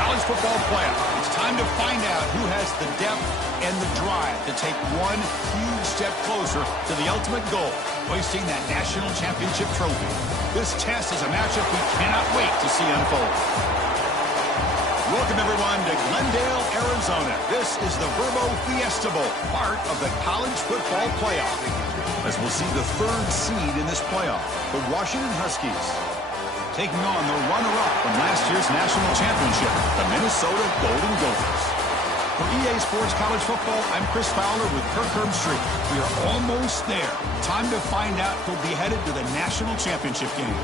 college football playoff. It's time to find out who has the depth and the drive to take one huge step closer to the ultimate goal, hoisting that national championship trophy. This test is a matchup we cannot wait to see unfold. Welcome, everyone, to Glendale, Arizona. This is the Verbo Fiesta Bowl, part of the college football playoff. As we'll see the third seed in this playoff, the Washington Huskies, taking on the runner-up from last year's national championship, the Minnesota Golden Gophers. For EA Sports College Football, I'm Chris Fowler with Kirk Herbstreit. We are almost there. Time to find out who'll be headed to the national championship game.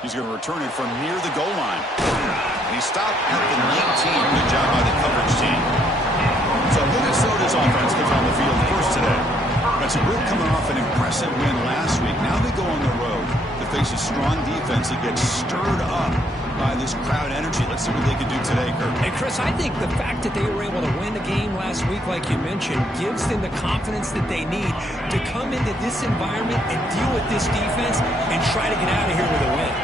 He's going to return it from near the goal line. And he stopped at the 19. Good job by the coverage team. So Minnesota's offense comes on the field first today. That's a group coming off an impressive win last week. Now they go on the road to face a strong defense that gets stirred up by this crowd energy. Let's see what they can do today, Kirk. Hey, Chris, I think the fact that they were able to win the game last week, like you mentioned, gives them the confidence that they need to come into this environment and deal with this defense and try to get out of here with a win.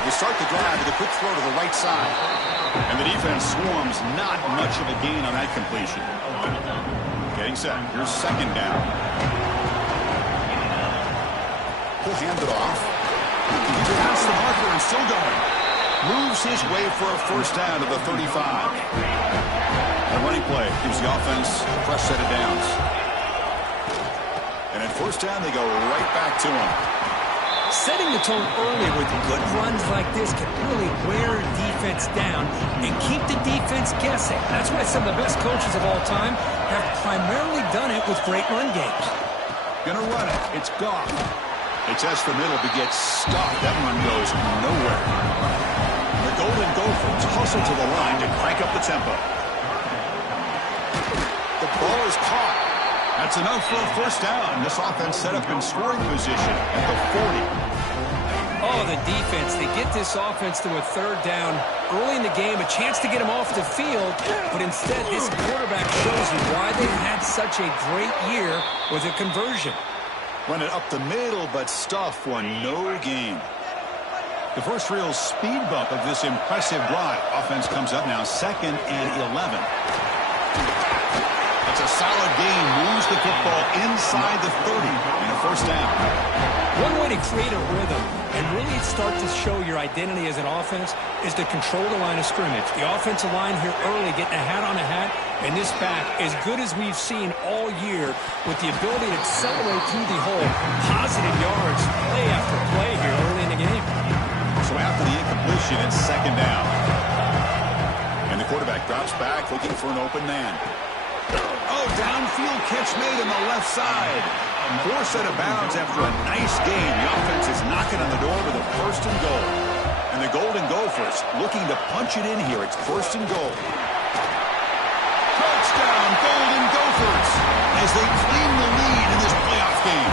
They start the drive with a quick throw to the right side. And the defense swarms, not much of a gain on that completion. Getting set. Here's second down. He'll hand it off. He past the marker and still going. Moves his way for a first down to the 35. A running play gives the offense a fresh set of downs. And at first down, they go right back to him. Setting the tone early with good runs like this can really wear a defense down and keep the defense guessing. That's why some of the best coaches of all time have primarily done it with great run games. Gonna run it. It's Goff. They test the middle but get stuck. That run goes nowhere. The Golden Gophers hustle to the line to crank up the tempo. The ball is caught. That's enough for a first down. This offense set up in scoring position at the 40. Oh, the defense. They get this offense to a third down early in the game, a chance to get them off the field, but instead this quarterback shows you why they've had such a great year with a conversion. Run it up the middle, but stuff won no gain. The first real speed bump of this impressive drive. Offense comes up now, 2nd and 11. That's a solid gain. Moves the football inside the 30 and a first down. One way to create a rhythm and really start to show your identity as an offense is to control the line of scrimmage. The offensive line here early getting a hat on a hat, and this back as good as we've seen all year with the ability to accelerate through the hole. Positive yards, play after play here early in the game. So after the incompletion, it's second down. And the quarterback drops back looking for an open man. Oh, downfield catch made on the left side. Forced out of bounds after a nice game. The offense is knocking on the door with a first and goal. And the Golden Gophers looking to punch it in here. It's first and goal. Touchdown, Golden Gophers, as they claim the lead in this playoff game.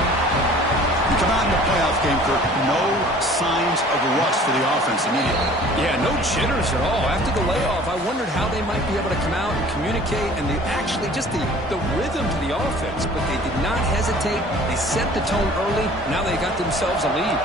We come out in the playoff game, Kirk. No signs of rust for the offense immediately. Yeah, no jitters at all. After the layoff, I wondered how they might be able to come out and communicate and actually just the rhythm to the offense. But they did not hesitate. They set the tone early. Now they got themselves a lead.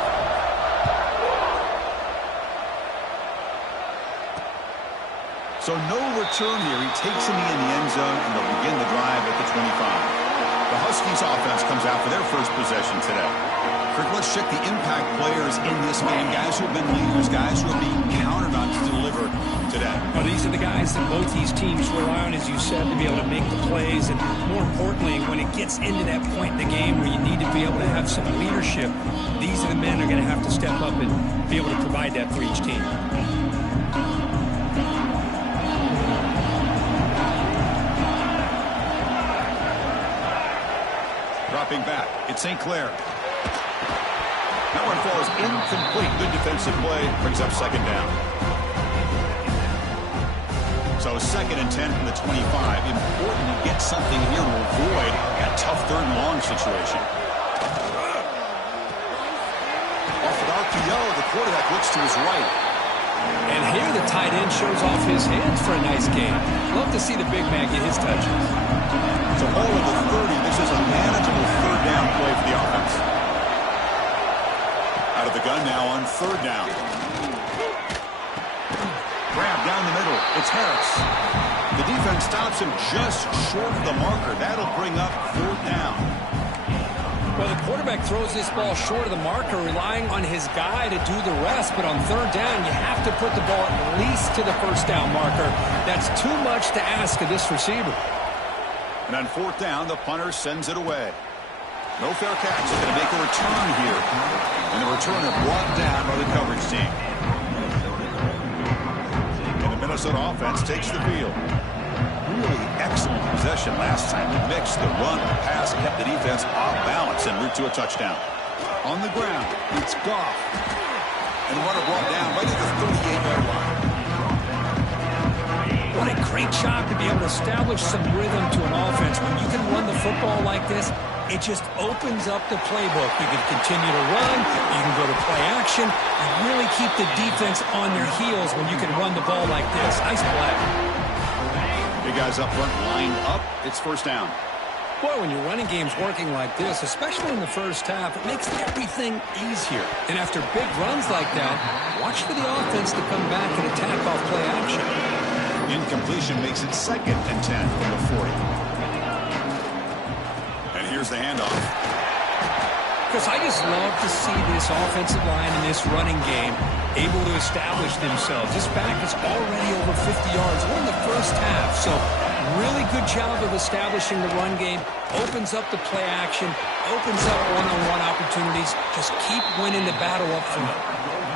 So no return here. He takes him in the end zone, and they'll begin the drive at the 25. The Huskies offense comes out for their first possession today. Kirk, let's check the impact players in this game. Guys who have been leaders, guys who are being counted on to deliver today. Well, these are the guys that both these teams rely on, as you said, to be able to make the plays. And more importantly, when it gets into that point in the game where you need to be able to have some leadership, these are the men who are going to have to step up and be able to provide that for each team. Dropping back, it's St. Clair. That one falls incomplete. Good defensive play, brings up second down. So 2nd and 10 from the 25. Important to get something here to avoid that tough 3rd and long situation. Off an RPO, the quarterback looks to his right. And here the tight end shows off his hands for a nice game. Love to see the big man get his touches. So all of the 30. This is a manageable 3rd down play for the offense. Out of the gun now on 3rd down. Grab down the middle. It's Harris. The defense stops him just short of the marker. That'll bring up 4th down. Well, the quarterback throws this ball short of the marker, relying on his guy to do the rest. But on 3rd down, you have to put the ball at least to the 1st down marker. That's too much to ask of this receiver. And on 4th down, the punter sends it away. No fair catch. He's going to make a return here. And the returner brought down by the coverage team. And the Minnesota offense takes the field. Really excellent possession last time. The mix, the run, the pass kept the defense off balance en route to a touchdown. On the ground, it's Goff. And the runner brought down right at the 38-yard line. What a great job to be able to establish some rhythm to an offense. When you can run the football like this, it just opens up the playbook. You can continue to run. You can go to play action. And really keep the defense on their heels when you can run the ball like this. Nice play. Big guys up front lined up. It's 1st down. Boy, when your running game's working like this, especially in the 1st half, it makes everything easier. And after big runs like that, watch for the offense to come back and attack off play action. Incompletion makes it 2nd and 10 from the 40. And here's the handoff. Because I just love to see this offensive line and this running game able to establish themselves. This back is already over 50 yards. We're in the 1st half, so really good job of establishing the run game. Opens up the play action, opens up one-on-one opportunities. Just keep winning the battle up front.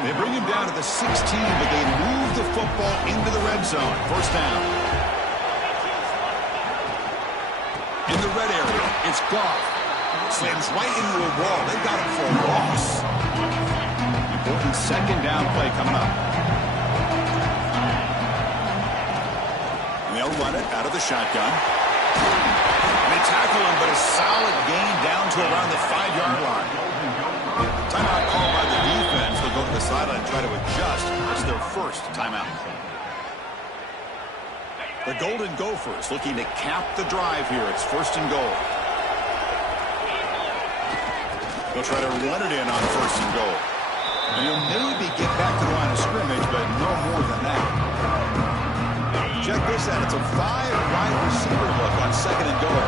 They bring him down to the 16, but they move the football into the red zone. 1st down. In the red area, it's Goff. Slams right into a wall. They got him for a loss. Important 2nd down play coming up. And they'll run it out of the shotgun. And they tackle him, but a solid gain down to around the 5-yard line. Timeout called by the defense. They'll go to the sideline and try to adjust. It's their 1st timeout. The Golden Gophers looking to cap the drive here. It's 1st and goal. They'll try to run it in on 1st and goal. And he'll maybe get back to the line of scrimmage, but no more than that. Check this out. It's a 5-wide receiver look on 2nd and goal.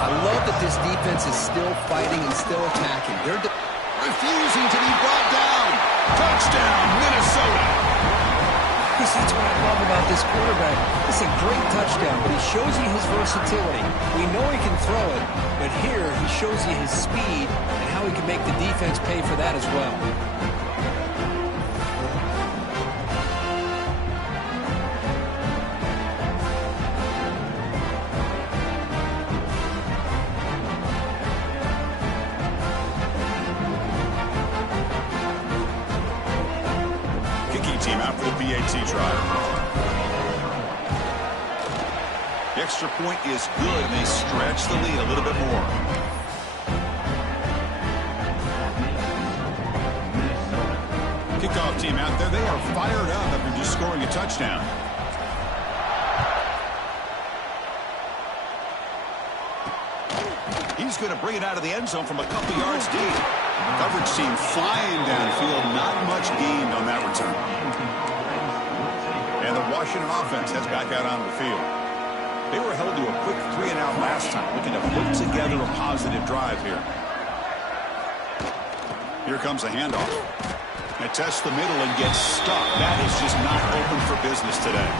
I love that this defense is still fighting and still attacking. They're refusing to be brought down. Touchdown, Minnesota. That's what I love about this quarterback. It's a great touchdown, but he shows you his versatility. We know he can throw it, but here he shows you his speed and how he can make the defense pay for that as well. Team out for the PAT try. The extra point is good, and they stretch the lead a little bit more. Kickoff team out there. They are fired up after just scoring a touchdown. He's going to bring it out of the end zone from a couple yards deep. Coverage team flying downfield. Not much gained on that return. And the Washington offense heads back out on the field. They were held to a quick 3-and-out last time, looking to put together a positive drive here. Here comes a handoff. They test the middle and get stuck. That is just not open for business today.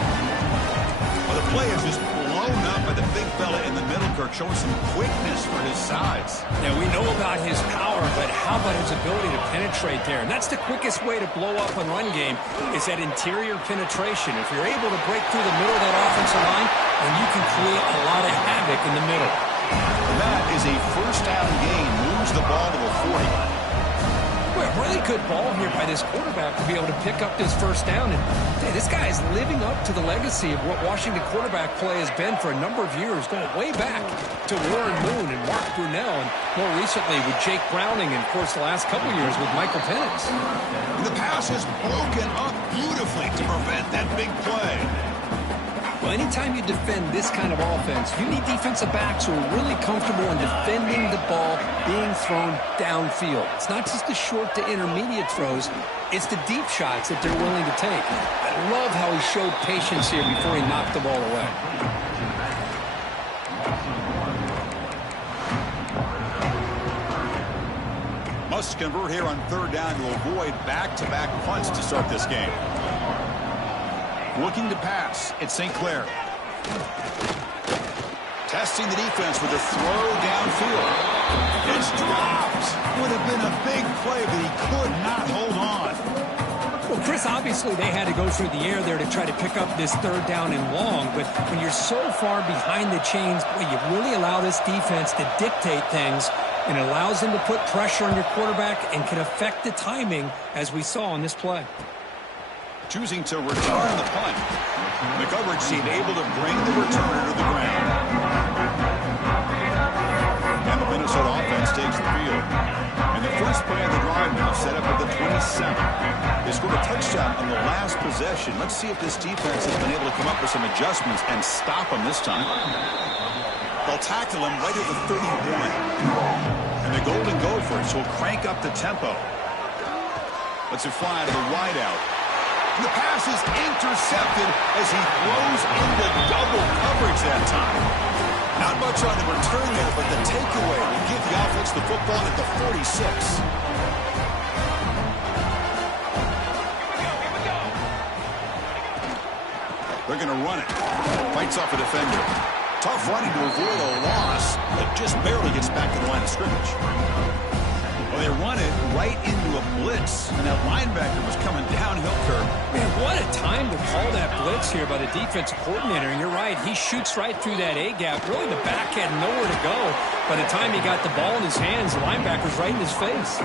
Well, the play is just blown up by the big fella in the middle, Kirk, showing some quickness for his size. Now, we know about his power, but how about his ability to penetrate there? And that's the quickest way to blow up a run game is that interior penetration. If you're able to break through the middle of that offensive line, then you can create a lot of havoc in the middle. That is a 1st down gain. Moves the ball to the 40. Boy, a really good ball here by this quarterback to be able to pick up this first down. And hey, this guy is living up to the legacy of what Washington quarterback play has been for a number of years, going way back to Warren Moon and Mark Brunell, and more recently with Jake Browning, and of course the last couple years with Michael Penix. The pass is broken up beautifully to prevent that big play. Well, anytime you defend this kind of offense, you need defensive backs who are really comfortable in defending the ball being thrown downfield. It's not just the short to intermediate throws, it's the deep shots that they're willing to take. I love how he showed patience here before he knocked the ball away. Must convert here on third down to avoid back-to-back punts to start this game. Looking to pass, it's St. Clair. Testing the defense with a throw downfield. It's dropped. Would have been a big play, but he could not hold on. Well, Chris, obviously they had to go through the air there to try to pick up this third down and long, but when you're so far behind the chains, boy, you really allow this defense to dictate things, and it allows them to put pressure on your quarterback and can affect the timing, as we saw on this play. Choosing to return the punt. The coverage team able to bring the returner to the ground. And the Minnesota offense takes the field. And the first play of the drive now set up at the 27. They scored a touchdown on the last possession. Let's see if this defense has been able to come up with some adjustments and stop them this time. They'll tackle him right at the 31. And the Golden Gophers will crank up the tempo. Let's it fly to the wideout. The pass is intercepted as he throws into double coverage that time. Not much on the return there, but the takeaway will give the offense the football at the 46. They're going to run it. Fights off a defender. Tough running to avoid a loss, but just barely gets back to the line of scrimmage. Well, they run it right into a blitz, and that linebacker was coming downhill curve. Man, what a time to call that blitz here by the defensive coordinator. And you're right, he shoots right through that A-gap. Really, the back had nowhere to go. By the time he got the ball in his hands, the linebacker's right in his face.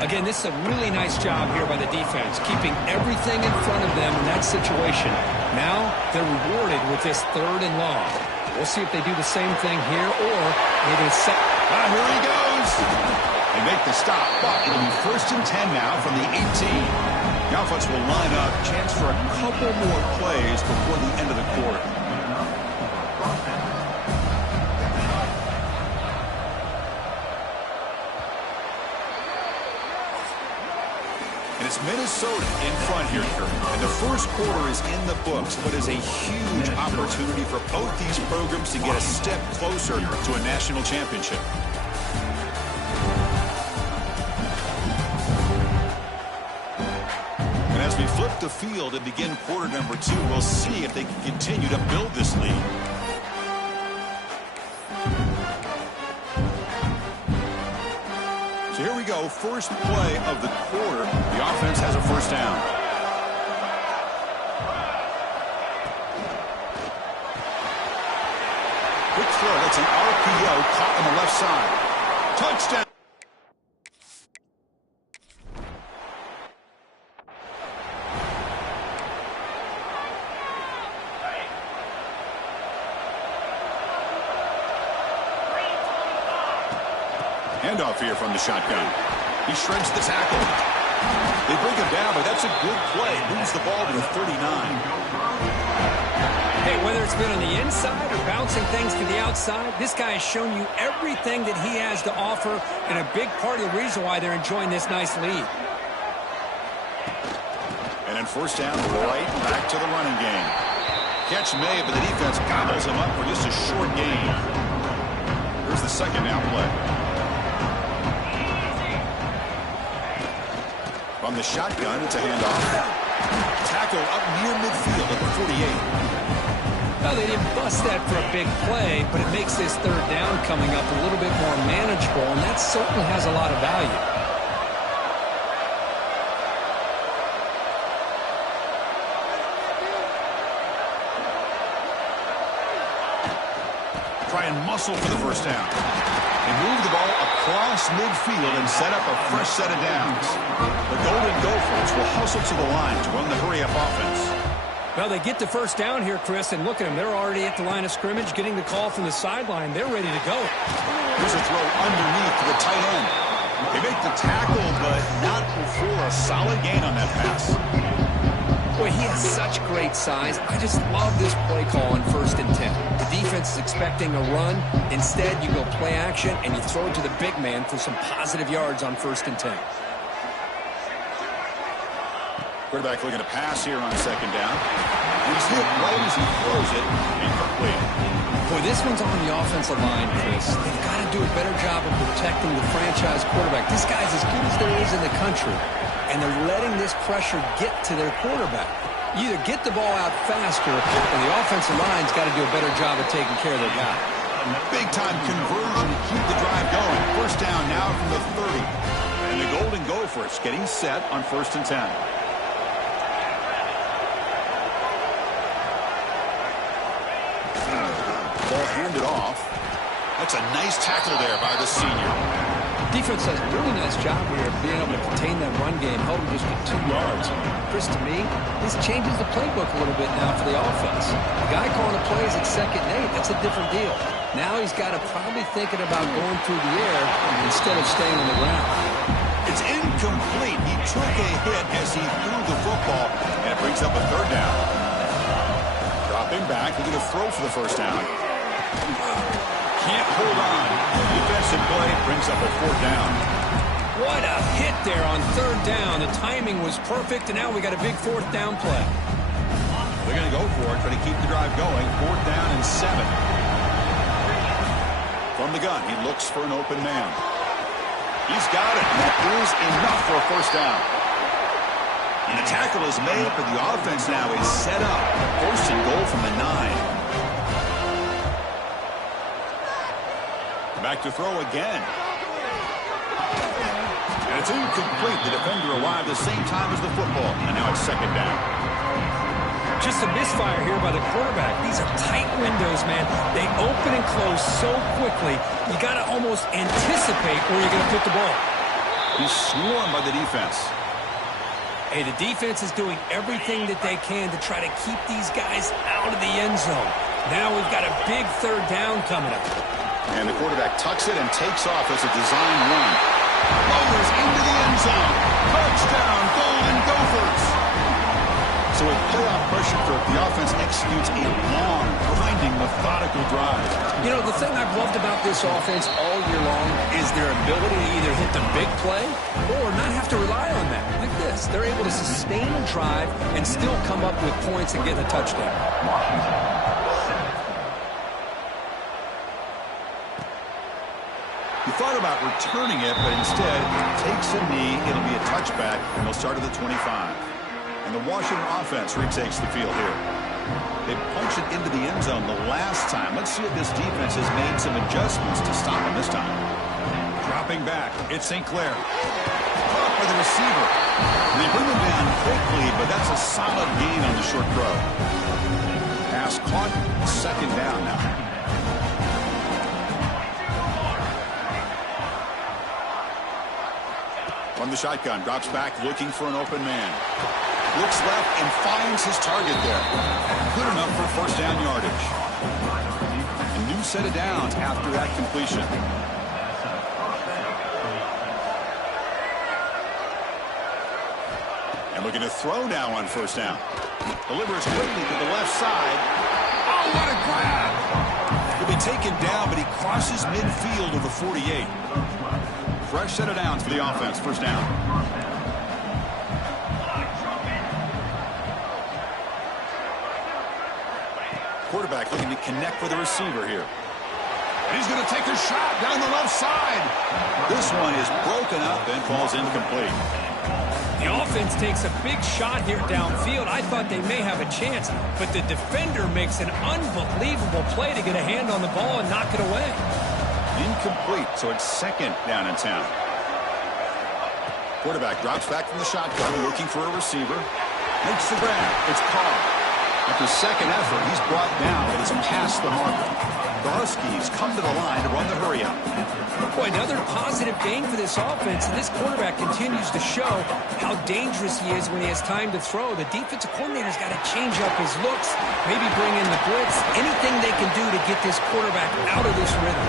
Again, this is a really nice job here by the defense, keeping everything in front of them in that situation. Now, they're rewarded with this third and long. We'll see if they do the same thing here, or maybe it's set. Ah, here he goes. They make the stop, but it'll be 1st and 10 now from the 18. The offense will line up, chance for a couple more plays before the end of the quarter. And it's Minnesota in front here, Kirk. And the first quarter is in the books, but is a huge opportunity for both these programs to get a step closer to a national championship. As we flip the field and begin quarter number 2, we'll see if they can continue to build this lead. So here we go, first play of the quarter. The offense has a first down. Quick throw, that's an RPO caught on the left side. Touchdown. Handoff here from the shotgun. He shreds the tackle. They bring him down, but that's a good play. Moves the ball to the 39. Hey, whether it's been on the inside or bouncing things to the outside, this guy has shown you everything that he has to offer, and a big part of the reason why they're enjoying this nice lead. And then first down, right back to the running game. Catch made, but the defense gobbles him up for just a short gain. Here's the second down play. From the shotgun, it's a handoff. Tackle up near midfield at the 48. Well, they didn't bust that for a big play, but it makes this third down coming up a little bit more manageable, and that certainly has a lot of value. Try and muscle for the first down. They move the ball across midfield and set up a fresh set of downs. The Golden Gophers will hustle to the line to run the hurry-up offense. Well, they get the first down here, Chris, and look at them. They're already at the line of scrimmage, getting the call from the sideline. They're ready to go. Here's a throw underneath to the tight end. They make the tackle, but not before a solid gain on that pass. Boy, he has such great size. I just love this play call on 1st and 10. The defense is expecting a run. Instead, you go play action, and you throw it to the big man for some positive yards on 1st and 10. Quarterback looking to pass here on 2nd down. He's hit right as he throws it. Incomplete. Boy, this one's on the offensive line, Chris. They've got to do a better job of protecting the franchise quarterback. This guy's as good as there is in the country, and they're letting this pressure get to their quarterback. You either get the ball out faster, or the offensive line's got to do a better job of taking care of their guy. Big-time conversion to keep the drive going. 1st down now from the 30. And the Golden Gophers getting set on 1st and 10. Ball handed off. That's a nice tackle there by the senior. Defense does a really nice job here of being able to contain that run game, held him just to 2 yards. Chris, to me, this changes the playbook a little bit now for the offense. The guy calling the plays at 2nd and 8, that's a different deal. Now he's got to probably thinking about going through the air instead of staying on the ground. It's incomplete. He took a hit as he threw the football, and it brings up a 3rd down. Dropping back, looking to throw for the 1st down. Can't hold on. Defensive play brings up a 4th down. What a hit there on 3rd down. The timing was perfect, and now we got a big 4th down play. They're going to go for it, try to keep the drive going. 4th down and 7. From the gun, he looks for an open man. He's got it. That is enough for a 1st down. And the tackle is made, but the offense now is set up. 1st and goal from the 9. Back to throw again. And it's incomplete. The defender arrived the same time as the football. And now it's 2nd down. Just a misfire here by the quarterback. These are tight windows, man. They open and close so quickly. You got to almost anticipate where you're going to put the ball. He's swarmed by the defense. Hey, the defense is doing everything that they can to try to keep these guys out of the end zone. Now we've got a big 3rd down coming up. And the quarterback tucks it and takes off as a design run. Lowers into the end zone. Touchdown, Golden Gophers. So with playoff pressure, the offense executes a long, grinding, methodical drive. You know, the thing I've loved about this offense all year long is their ability to either hit the big play or not have to rely on that. Like this. They're able to sustain a drive and still come up with points and get a touchdown. He thought about returning it, but instead takes a knee. It'll be a touchback, and they'll start at the 25. And the Washington offense retakes the field here. They punched it into the end zone the last time. Let's see if this defense has made some adjustments to stop him this time. Dropping back, it's St. Clair. Caught by the receiver. And they bring him down quickly, but that's a solid gain on the short throw. Pass caught, 2nd down now. From the shotgun, drops back, looking for an open man. Looks left and finds his target there. Good enough for 1st down yardage. A new set of downs after that completion. And looking to throw now on 1st down. Delivers quickly to the left side. Oh, what a grab! He'll be taken down, but he crosses midfield to the 48. Fresh set of downs for the offense. 1st down. Quarterback looking to connect with the receiver here. And he's going to take a shot down the left side. This one is broken up and falls incomplete. The offense takes a big shot here downfield. I thought they may have a chance, but the defender makes an unbelievable play to get a hand on the ball and knock it away. Incomplete, so it's 2nd down and 10. Quarterback drops back from the shotgun, looking for a receiver. Makes the grab. It's caught. After 2nd effort, he's brought down. It is past the marker. The Huskies come to the line to run the hurry up. Boy, another positive gain for this offense, and this quarterback continues to show how dangerous he is when he has time to throw. The defensive coordinator's got to change up his looks, maybe bring in the blitz, anything they can do to get this quarterback out of this rhythm.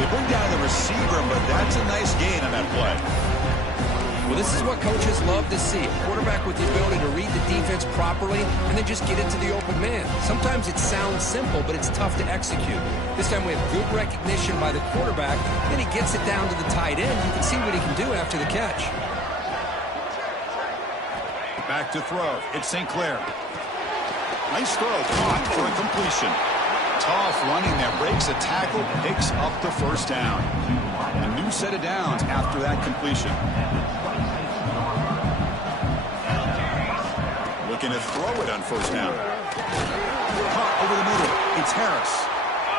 They bring down the receiver, but that's a nice gain on that play. Well, this is what coaches love to see. A quarterback with the ability to read the defense properly and then just get it to the open man. Sometimes it sounds simple, but it's tough to execute. This time we have good recognition by the quarterback. Then he gets it down to the tight end. You can see what he can do after the catch. Back to throw. It's St. Clair. Nice throw. Caught for a completion. Tough running there. Breaks a tackle. Picks up the first down. A new set of downs after that completion. Looking to throw it on first down. Caught over the middle. It's Harris.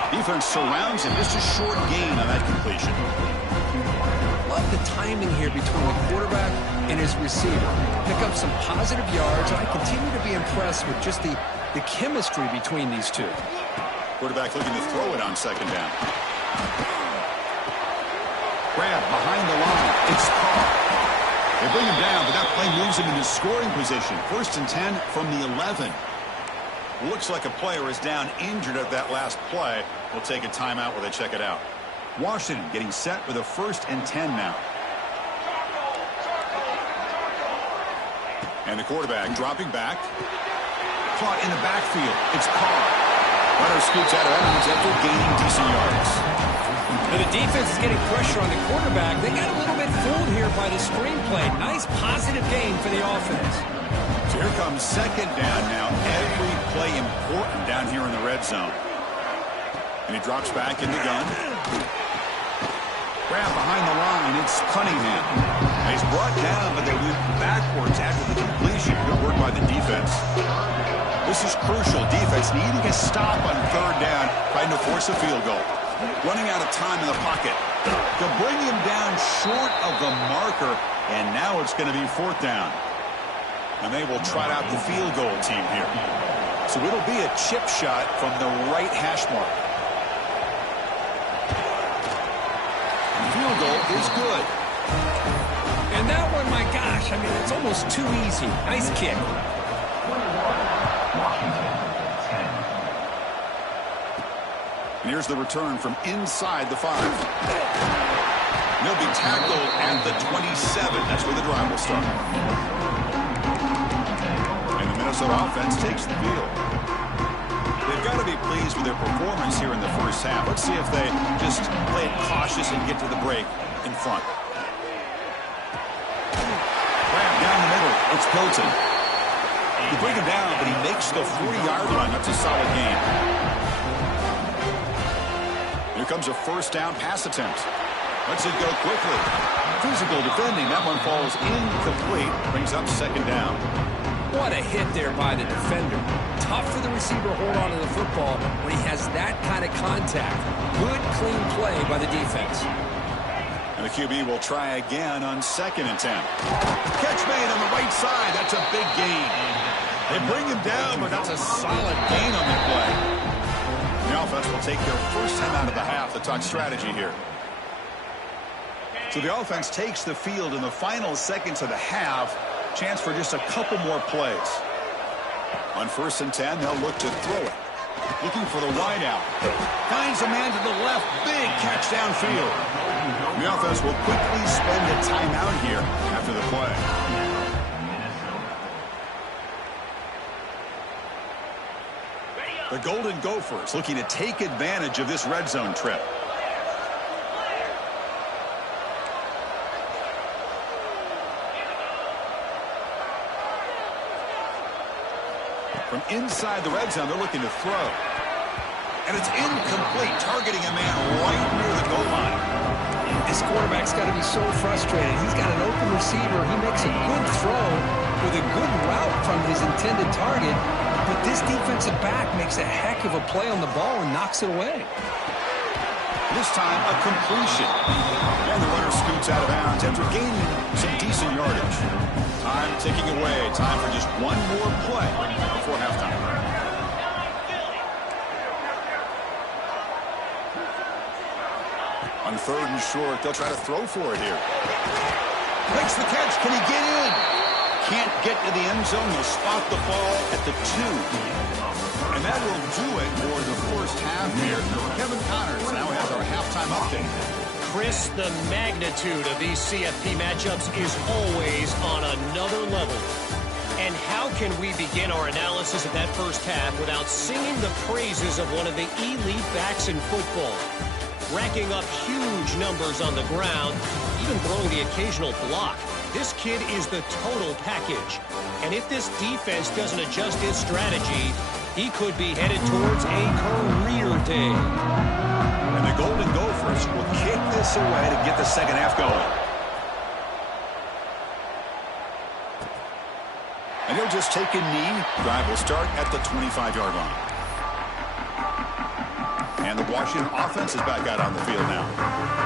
Defense surrounds him. Just a short gain on that completion. Love the timing here between the quarterback and his receiver. Pick up some positive yards. I continue to be impressed with just the chemistry between these two. Quarterback looking to throw it on second down. Grab behind the line. It's Carr. They bring him down, but that play moves him into scoring position. 1st and 10 from the 11. Looks like a player is down injured at that last play. We'll take a timeout while they check it out. Washington getting set with a 1st and 10 now. And the quarterback dropping back. Caught in the backfield. It's Carr. Runner scoots out of bounds after gaining decent yards. Now the defense is getting pressure on the quarterback. They got a little bit fooled here by the screenplay. Nice positive gain for the offense. So here comes second down now. Every play important down here in the red zone. And he drops back in the gun. Grab behind the line. It's Cunningham. He's brought down, but they went backwards after the completion. Good work by the defense. This is crucial. Defense needing a stop on third down, trying to force a field goal. Running out of time in the pocket. They'll bring him down short of the marker, and now it's going to be 4th down. And they will trot out the field goal team here. So it'll be a chip shot from the right hash mark. The field goal is good. And that one, my gosh, I mean, it's almost too easy. Nice kick. And here's the return from inside the 5. They'll be tackled at the 27. That's where the drive will start. And the Minnesota offense takes the field. They've got to be pleased with their performance here in the first half. Let's see if they just play it cautious and get to the break in front. Grab down the middle. It's Pilton. You bring him down, but he makes the 40-yard line. That's a solid gain. Here comes a 1st down pass attempt. Lets it go quickly. Physical defending. That one falls incomplete. Brings up 2nd down. What a hit there by the defender. Tough for the receiver to hold on to the football when he has that kind of contact. Good, clean play by the defense. And the QB will try again on 2nd and 10. Catch made on the right side. That's a big gain. They bring him down, but that's a solid gain on the play. The offense will take their first time out of the half. The talk strategy here. So the offense takes the field in the final seconds of the half. Chance for just a couple more plays. On 1st and 10, they'll look to throw it. Looking for the wide out. Finds a man to the left. Big catch downfield. The offense will quickly spend a timeout here after the play. The Golden Gophers looking to take advantage of this red zone trip. From inside the red zone, they're looking to throw. And it's incomplete, targeting a man right near the goal line. This quarterback's got to be so frustrated. He's got an open receiver. He makes a good throw with a good route from his intended target. But this defensive back makes a heck of a play on the ball and knocks it away. This time, a completion. And the runner scoots out of bounds after gaining some decent yardage. Time ticking away. Time for just one more play before halftime. On 3rd and short, they'll try to throw for it here. Makes the catch. Can he get in? Can't get to the end zone. He'll spot the ball at the 2. And that will do it for the first half here. Kevin Connors now has our halftime update. Chris, the magnitude of these CFP matchups is always on another level. And how can we begin our analysis of that first half without singing the praises of one of the elite backs in football? Racking up huge numbers on the ground, even throwing the occasional block. This kid is the total package. And if this defense doesn't adjust its strategy, he could be headed towards a career day. And the Golden Gophers will kick this away to get the second half going. And he'll just take a knee. Drive will start at the 25-yard line. And the Washington offense is back out on the field now.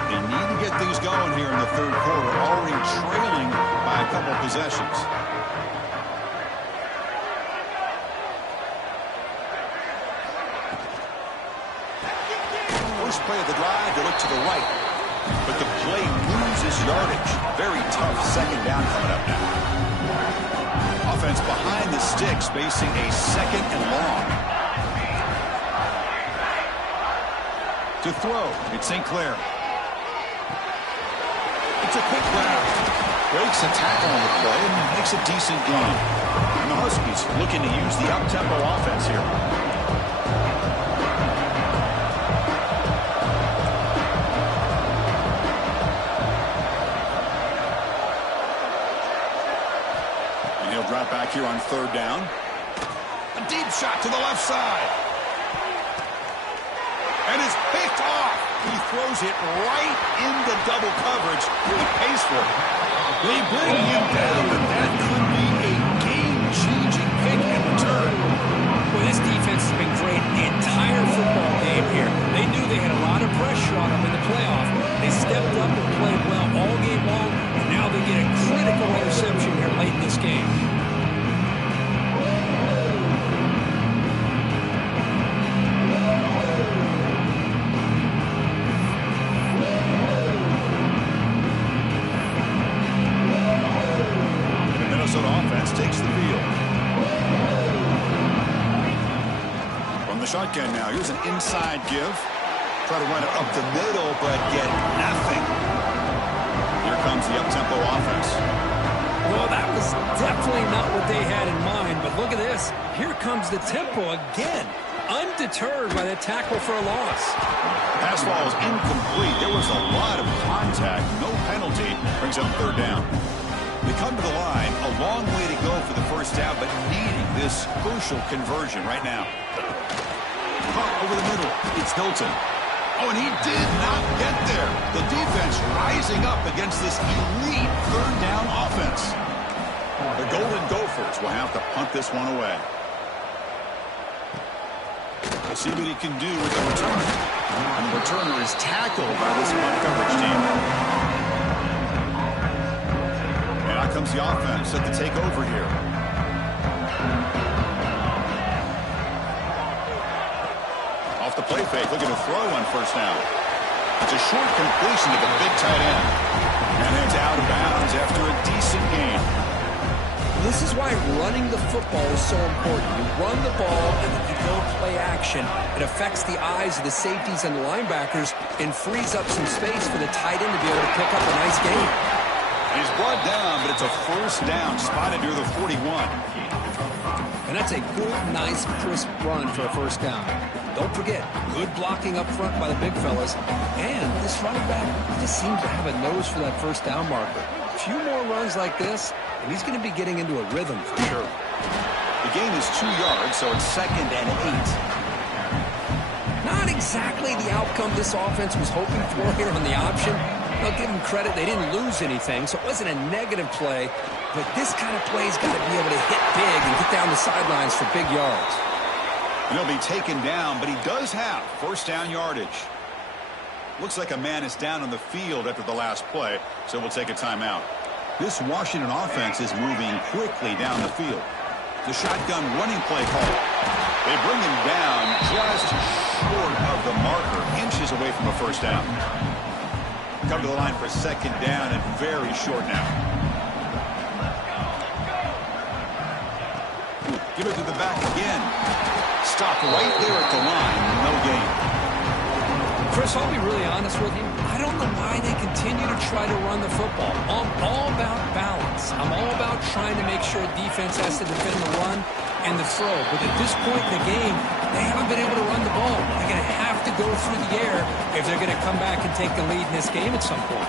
They need to get things going here in the 3rd quarter, already trailing by a couple possessions. First play of the drive, they look to the right. But the play loses yardage. Very tough second down coming up now. Offense behind the sticks, facing a 2nd and long. To throw, it's St. Clair. It's a quick grab. Breaks a tackle on the play and makes a decent gain. And the Huskies looking to use the up-tempo offense here. And he'll drop back here on 3rd down. A deep shot to the left side. And it's picked off. He throws it right into double coverage. Really pays for it. They bring him down, but that could be a game-changing pick and return. Well, this defense has been great the entire football game here. They knew they had a lot of pressure on them in the playoff. They stepped up and played well all game long, and now they get a critical interception here late in this game. Takes the field. From the shotgun now, here's an inside give. Try to run it up the middle, but get nothing. Here comes the up-tempo offense. Well, that was definitely not what they had in mind, but look at this. Here comes the tempo again. Undeterred by that tackle for a loss. Pass ball is incomplete. There was a lot of contact. No penalty. Brings up 3rd down. They come to the line, a long way to go for the first down, but needing this crucial conversion right now. Caught over the middle. It's Hilton. Oh, and he did not get there. The defense rising up against this elite 3rd down offense. The Golden Gophers will have to punt this one away. We'll see what he can do with the return. And the returner is tackled by this punt coverage team. Out comes the offense set to take over here. Off the play fake, looking to throw on 1st down. It's a short completion to the big tight end. And it's out of bounds after a decent gain. This is why running the football is so important. You run the ball and then you go play action. It affects the eyes of the safeties and the linebackers and frees up some space for the tight end to be able to pick up a nice gain. He's brought down, but it's a 1st down, spotted near the 41. And that's a good, nice, crisp run for a 1st down. Don't forget, good blocking up front by the big fellas. And this running back just seems to have a nose for that 1st down marker. A few more runs like this, and he's going to be getting into a rhythm for sure. The gain is 2 yards, so it's 2nd and 8. Not exactly the outcome this offense was hoping for here on the option. I'll give them credit. They didn't lose anything, so it wasn't a negative play. But this kind of play's got to be able to hit big and get down the sidelines for big yards. And he'll be taken down, but he does have 1st down yardage. Looks like a man is down on the field after the last play, so we'll take a timeout. This Washington offense is moving quickly down the field. The shotgun running play call. They bring him down just short of the marker, inches away from a 1st down. Come to the line for second down and very short now. Give it to the back again. Stop right there at the line. No gain. Chris, I'll be really honest with you. I don't know why they continue to try to run the football. I'm all about balance. I'm all about trying to make sure defense has to defend the run and the throw. But at this point in the game, they haven't been able to run the ball. They're going to have to go through the air if they're going to come back and take the lead in this game at some point.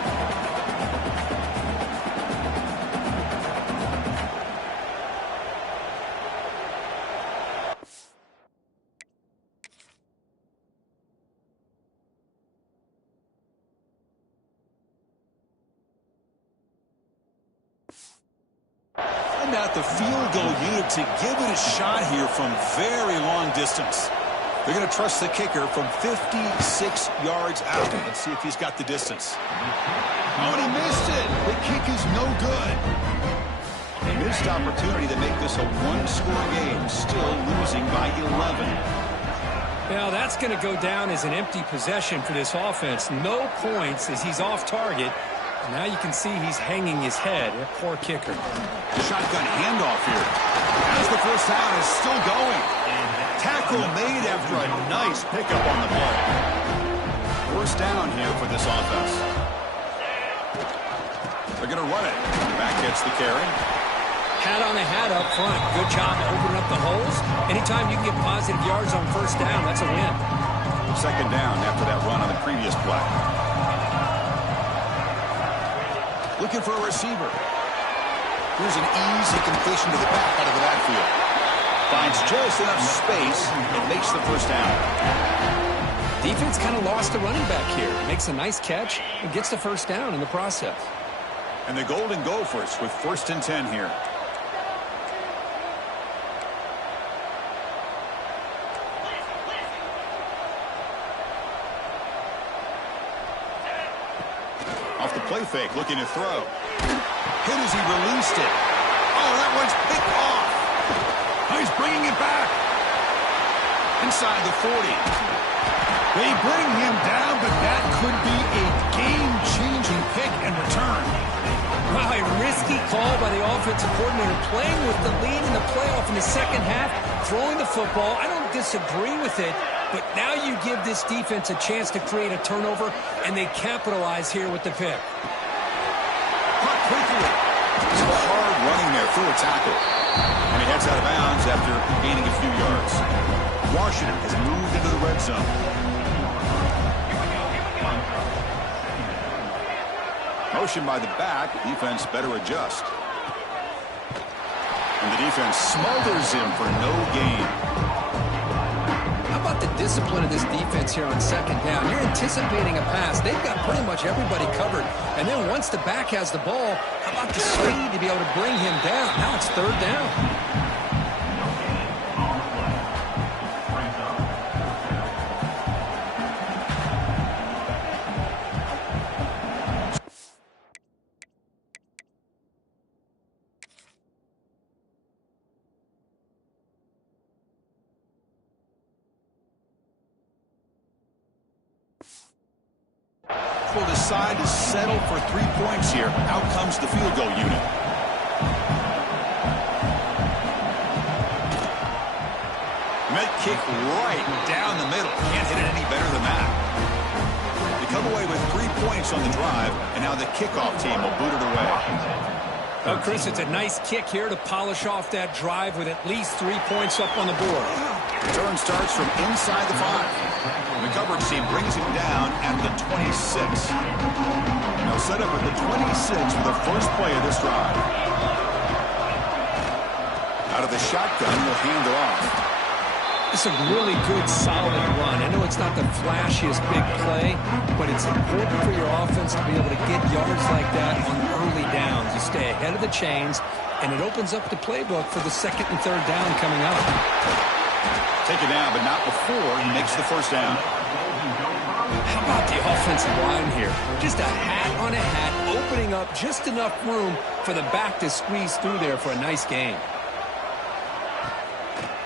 Out the field goal unit to give it a shot here from very long distance. They're going to trust the kicker from 56 yards out. Let's see if he's got the distance. Oh, and he missed it. The kick is no good. A missed opportunity to make this a one-score game, still losing by 11. Well, that's going to go down as an empty possession for this offense. No points as he's off target. Now you can see he's hanging his head. A poor kicker. Shotgun handoff here. As the first down is still going. Tackle made after a nice pickup on the ball. First down here for this offense. They're going to run it. Back gets the carry. Hat on a hat up front. Good job opening up the holes. Anytime you can get positive yards on first down, that's a win. Second down after that run on the previous play. Looking for a receiver. Here's an easy completion to the back out of the backfield. Finds just enough space and makes the first down. Defense kind of lost the running back here. Makes a nice catch and gets the first down in the process. And the Golden Gophers with 1st and 10 here. Off the play fake, looking to throw. Hit as he released it. Oh, that one's picked off. Oh, he's bringing it back. Inside the 40. They bring him down, but that could be a game-changing pick and return. Wow, a risky call by the offensive coordinator, playing with the lead in the playoff in the second half, throwing the football. I don't disagree with it, but now you give this defense a chance to create a turnover, and they capitalize here with the pick. Caught quickly. So hard running there through a tackle. And he heads out of bounds after gaining a few yards. Washington has moved into the red zone. Motion by the back. Defense better adjust. And the defense smothers him for no gain. How about the discipline of this defense here on second down? You're anticipating a pass. They've got pretty much everybody covered. And then once the back has the ball, how about the speed to be able to bring him down? Now it's third down. Will decide to settle for 3 points here. Out comes the field goal unit. Met kick right down the middle. Can't hit it any better than that. They come away with 3 points on the drive, and now the kickoff team will boot it away. Oh, Chris, it's a nice kick here to polish off that drive with at least 3 points up on the board. Return starts from inside the 5. The coverage team brings him down at the 26. Now set up at the 26 for the first play of this drive. Out of the shotgun, will hand it off. It's a really good, solid run. I know it's not the flashiest big play, but it's important for your offense to be able to get yards like that on early downs. You stay ahead of the chains, and it opens up the playbook for the second and third down coming up. Take it down, but not before he makes the first down. How about the offensive line here? Just a hat on a hat, opening up just enough room for the back to squeeze through there for a nice gain.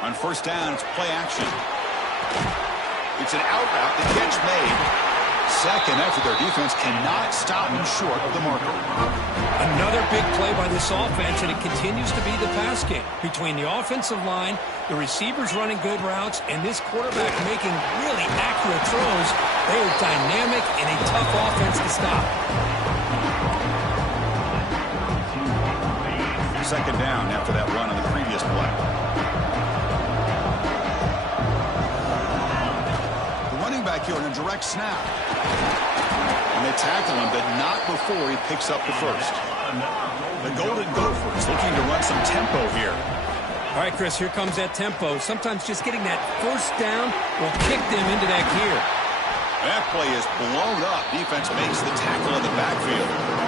On first down, it's play action. It's an out route, the catch made. second effort. Their defense cannot stop them short of the marker. Another big play by this offense, and it continues to be the pass game. Between the offensive line, the receivers running good routes, and this quarterback making really accurate throws, they are dynamic and a tough offense to stop. Second down after that run on the previous play. The running back here in a direct snap. And they tackle him, but not before he picks up the first. The Golden Gophers looking to run some tempo here. All right, Chris, here comes that tempo. Sometimes just getting that first down will kick them into that gear. That play is blown up. Defense makes the tackle in the backfield.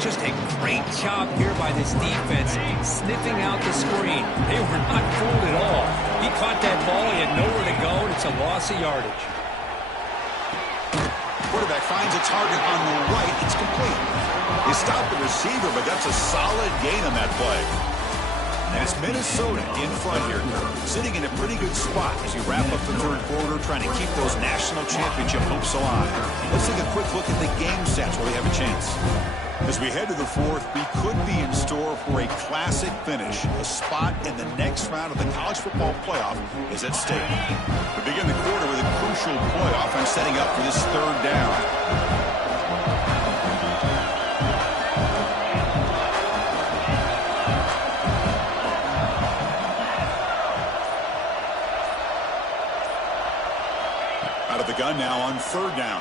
Just a great job here by this defense, sniffing out the screen. They were not fooled at all. He caught that ball, he had nowhere to go, and it's a loss of yardage. Quarterback finds a target on the right. It's complete. He stopped the receiver, but that's a solid gain on that play. And it's Minnesota in front here, sitting in a pretty good spot as you wrap up the third quarter, trying to keep those national championship hopes alive. Let's take a quick look at the game stats where we have a chance. As we head to the fourth, we could be in store for a classic finish. A spot in the next round of the college football playoff is at stake. We begin the quarter with a crucial play offense setting up for this third down. Out of the gun now on third down.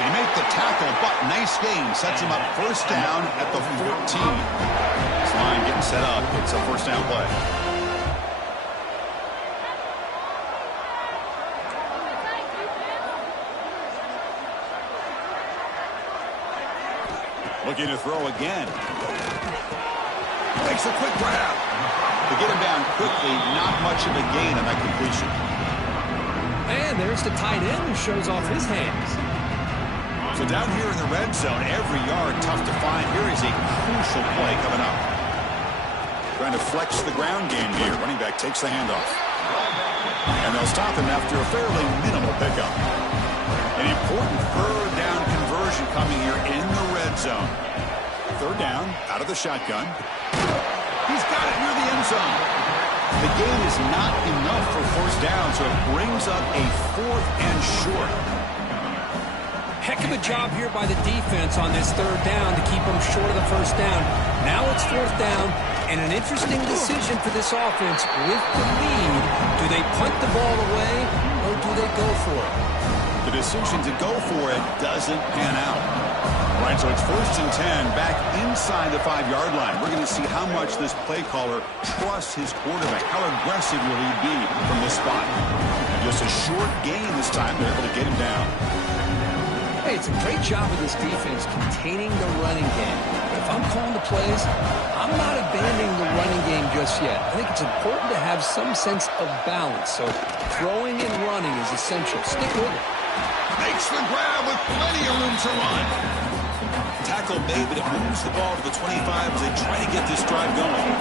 They make the tackle, but nice gain. Sets him up first down at the 14. This line getting set up. It's a first down play. Looking to throw again. Makes a quick grab. To get him down quickly, not much of a gain on that completion. And there's the tight end who shows off his hands. So down here in the red zone, every yard tough to find. Here is a crucial play coming up. Trying to flex the ground game here. Running back takes the handoff. And they'll stop him after a fairly minimal pickup. An important third down conversion coming here in the red zone. Third down, out of the shotgun. He's got it near the end zone. The gain is not enough for first down, so it brings up a fourth and short. Heck of a job here by the defense on this third down to keep them short of the first down. Now it's fourth down, and an interesting decision for this offense. With the lead, do they punt the ball away, or do they go for it? The decision to go for it doesn't pan out. All right, so it's first and 10, back inside the 5-yard line. We're going to see how much this play caller trusts his quarterback. How aggressive will he be from this spot? And just a short gain this time. They're able to get him down. Hey, it's a great job of this defense containing the running game. If I'm calling the plays, I'm not abandoning the running game just yet. I think it's important to have some sense of balance. So throwing and running is essential. Stick with it. Makes the grab with plenty of room to run. Tackle made, but it moves the ball to the 25 as they try to get this drive going.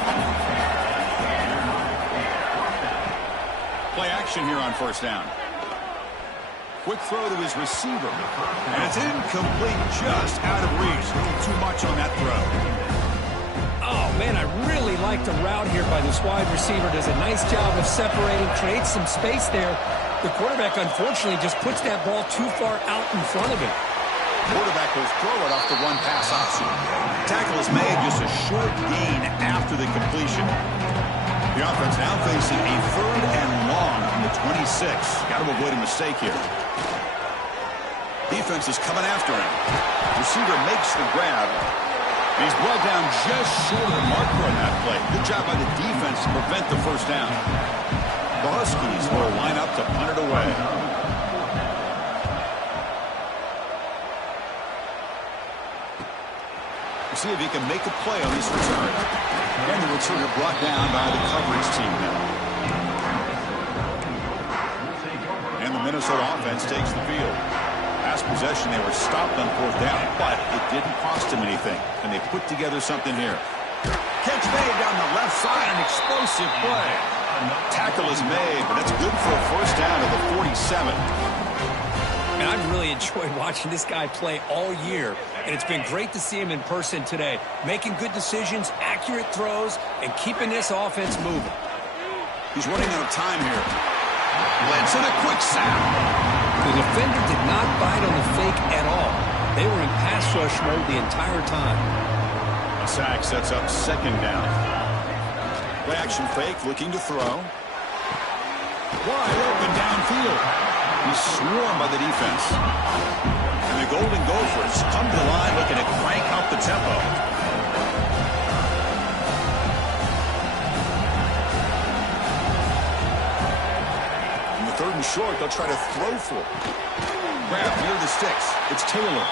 Play action here on first down. Quick throw to his receiver. And it's incomplete, just out of reach. A little too much on that throw. Oh, man, I really like the route here by this wide receiver. Does a nice job of separating, creates some space there. The quarterback, unfortunately, just puts that ball too far out in front of him. Quarterback will throw it off the run-pass option. Tackle is made, just a short gain after the completion. The offense now facing a third and long on the 26. Got to avoid a mistake here. Defense is coming after him. Receiver makes the grab. He's brought down just short of the marker on that play. Good job by the defense to prevent the first down. The Huskies will line up to punt it away. See if he can make a play on this return. And the returner brought down by the coverage team now. And the Minnesota offense takes the field. Last possession, they were stopped on fourth down, but it didn't cost them anything. And they put together something here. Catch made down the left side, an explosive play. Tackle is made, but that's good for a first down to the 47. And I've really enjoyed watching this guy play all year, and it's been great to see him in person today, making good decisions, accurate throws, and keeping this offense moving. He's running out of time here. Blitz and a quick sack. The defender did not bite on the fake at all. They were in pass rush mode the entire time. A sack sets up second down. Play action fake, looking to throw. Wide open downfield. He's swarmed by the defense. And the Golden Gophers come to the line looking to crank up the tempo. In the third and short, they'll try to throw for it. Grab near the sticks. It's Taylor.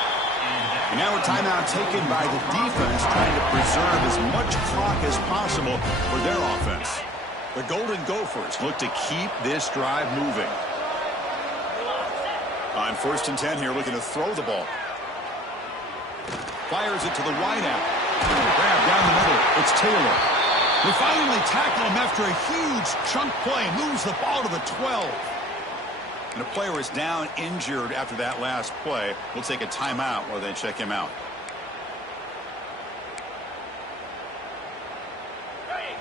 And now a timeout taken by the defense, trying to preserve as much clock as possible for their offense. The Golden Gophers look to keep this drive moving. On 1st and 10 here, looking to throw the ball. Fires it to the wideout. Grab down the middle. It's Taylor. They finally tackle him after a huge chunk play. Moves the ball to the 12. And a player is down injured after that last play. We'll take a timeout while they check him out.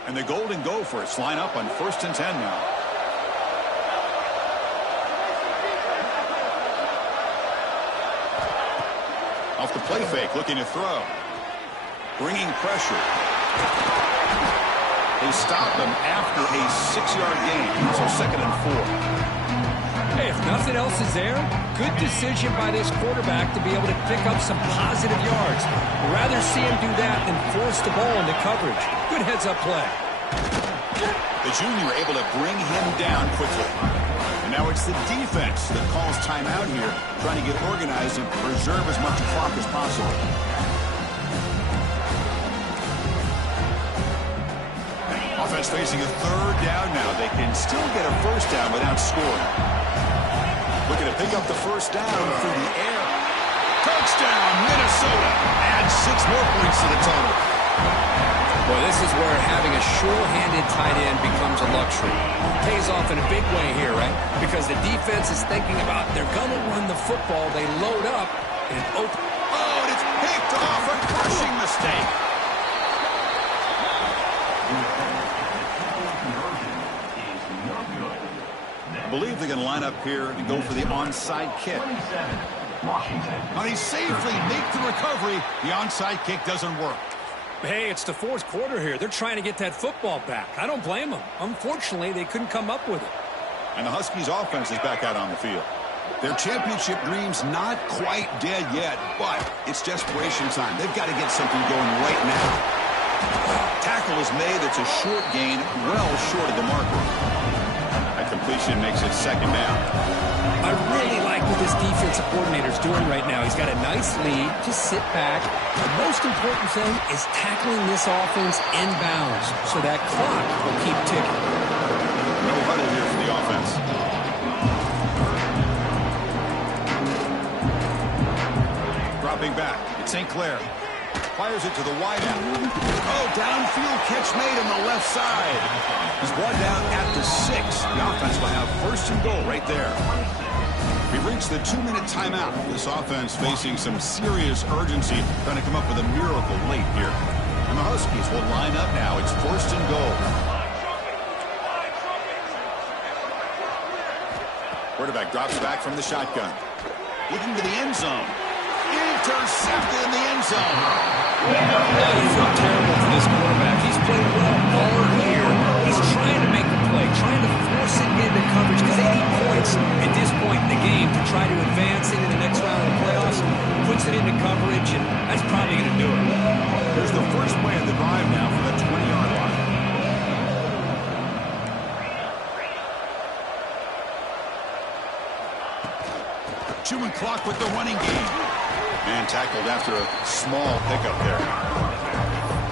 And the Golden Gophers line up on 1st and 10 now. Off the play fake, looking to throw. Bringing pressure. They stop him after a 6-yard gain. So 2nd and 4. Hey, if nothing else is there, good decision by this quarterback to be able to pick up some positive yards. Rather see him do that than force the ball into coverage. Good heads-up play. The junior able to bring him down quickly. And now it's the defense that calls timeout here, trying to get organized and preserve as much clock as possible. Offense facing a 3rd down now. They can still get a 1st down without scoring. Looking to pick up the 1st down through the air. Touchdown, Minnesota. Add 6 more points to the total. Well, this is where having a sure-handed tight end becomes a luxury. Pays off in a big way here, right? Because the defense is thinking about they're going to run the football. They load up and open. Oh, and it's picked off. A crushing mistake. I believe they're going to line up here and go for the onside kick. Now they safely make the recovery. The onside kick doesn't work. Hey, it's the 4th quarter here. They're trying to get that football back. I don't blame them. Unfortunately, they couldn't come up with it. And the Huskies offense is back out on the field. Their championship dream's not quite dead yet, but it's desperation time. They've got to get something going right now. Tackle is made. It's a short gain, well short of the marker. That completion makes it 2nd down. I really like what this defensive coordinator's doing right now. He's got a nice lead. Just sit back. The most important thing is tackling this offense inbounds so that clock will keep ticking. No huddle here for the offense. Dropping back. It's St. Clair. Fires it to the wideout. Oh, downfield catch made on the left side. He's brought down at the 6. The offense will have 1st and goal right there. We've reached the 2-minute timeout. This offense facing some serious urgency, trying to come up with a miracle late here. And the Huskies will line up now. It's 1st and goal. Quarterback drops back from the shotgun. Looking to the end zone. Intercepted in the end zone. I feel terrible for this quarterback. He's played well all year. He's trying to make the play, trying to force it into coverage because they need points at this point in the game to try to advance into the next round of the playoffs. Puts it into coverage, and that's probably going to do it. Here's the first play of the drive now from the 20-yard line. Chewing clock with the running game. And tackled after a small pickup there.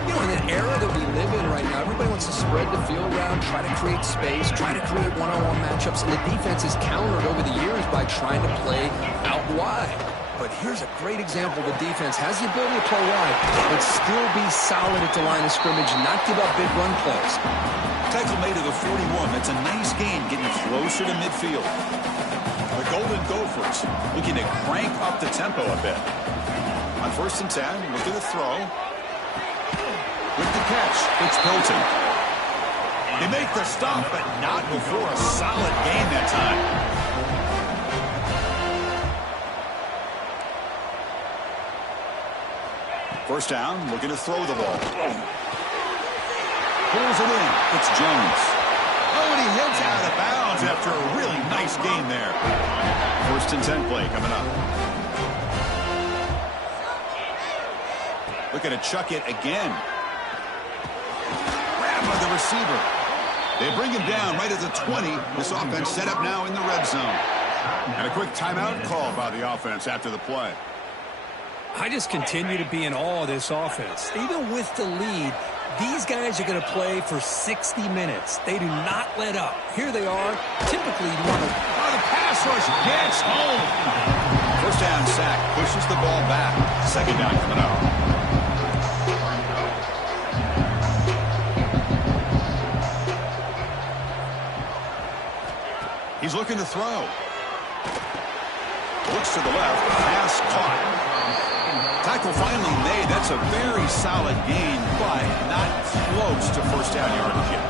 You know, in an era that we live in right now, everybody wants to spread the field around, try to create space, try to create one-on-one matchups, and the defense is countered over the years by trying to play out wide. But here's a great example. The defense has the ability to play wide, but still be solid at the line of scrimmage and not give up big run plays. Tackle made to the 41. That's a nice gain, getting closer to midfield. The Golden Gophers looking to crank up the tempo a bit. On 1st and 10, looking to throw. With the catch, it's Hilton. They make the stop, but not before a solid gain that time. First down, looking to throw the ball. Pulls it in. It's Jones. Oh, and he heads out of bounds after a really nice gain there. 1st and 10 play coming up. Looking to chuck it again. Grab by the receiver. They bring him down right at the 20. This offense set up now in the red zone. And a quick timeout call by the offense after the play. I just continue to be in awe of this offense. Even with the lead, these guys are going to play for 60 minutes. They do not let up. Here they are. Typically, you want to... Oh, the pass rush gets home. First down sack. Pushes the ball back. 2nd down coming up. He's looking to throw. Looks to the left. Pass caught. Tackle finally made. That's a very solid gain, but not close to first down yardage yet.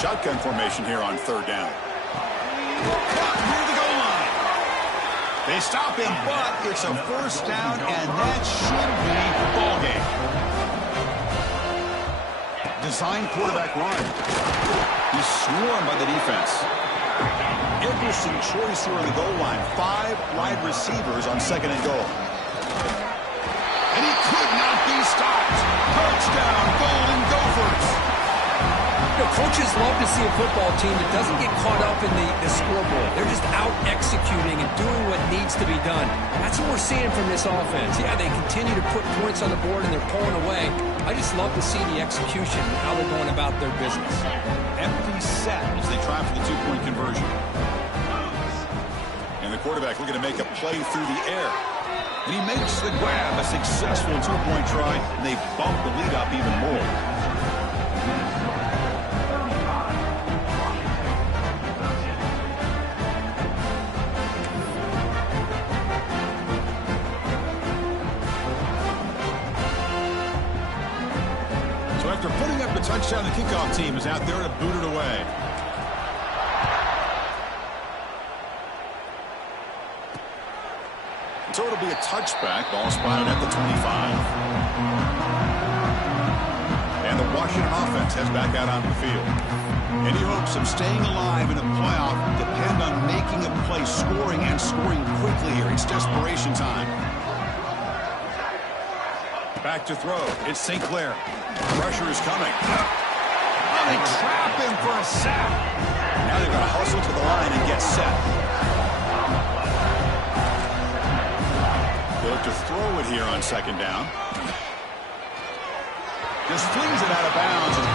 Shotgun formation here on 3rd down. Caught near the goal line. They stop him, but it's a 1st down, and that should be ball game. Design quarterback run. He's swarmed by the defense. Interesting choice here on the goal line. 5 wide receivers on 2nd and goal. And he could not be stopped. Touchdown, Golden Gophers. You know, coaches love to see a football team that doesn't get caught up in the scoreboard. They're just out executing and doing what needs to be done. That's what we're seeing from this offense. Yeah, they continue to put points on the board and they're pulling away. I just love to see the execution and how they're going about their business. Empty set as they try for the 2-point conversion. And the quarterback looking to make a play through the air. And he makes the grab, a successful 2-point try, and they bump the lead up even more. So after putting up a touchdown, the kickoff team is out there to boot it away. So it'll be a touchback. Ball spotted at the 25. And the Washington offense heads back out on the field. Any hopes of staying alive in a playoff depend on making a play, scoring, and scoring quickly here. It's desperation time. Back to throw. It's St. Clair. Pressure is coming. Oh, they trap him for a sack. Now they're going to hustle to the line and get set. Look to throw it here on 2nd down. Just flings it out of bounds and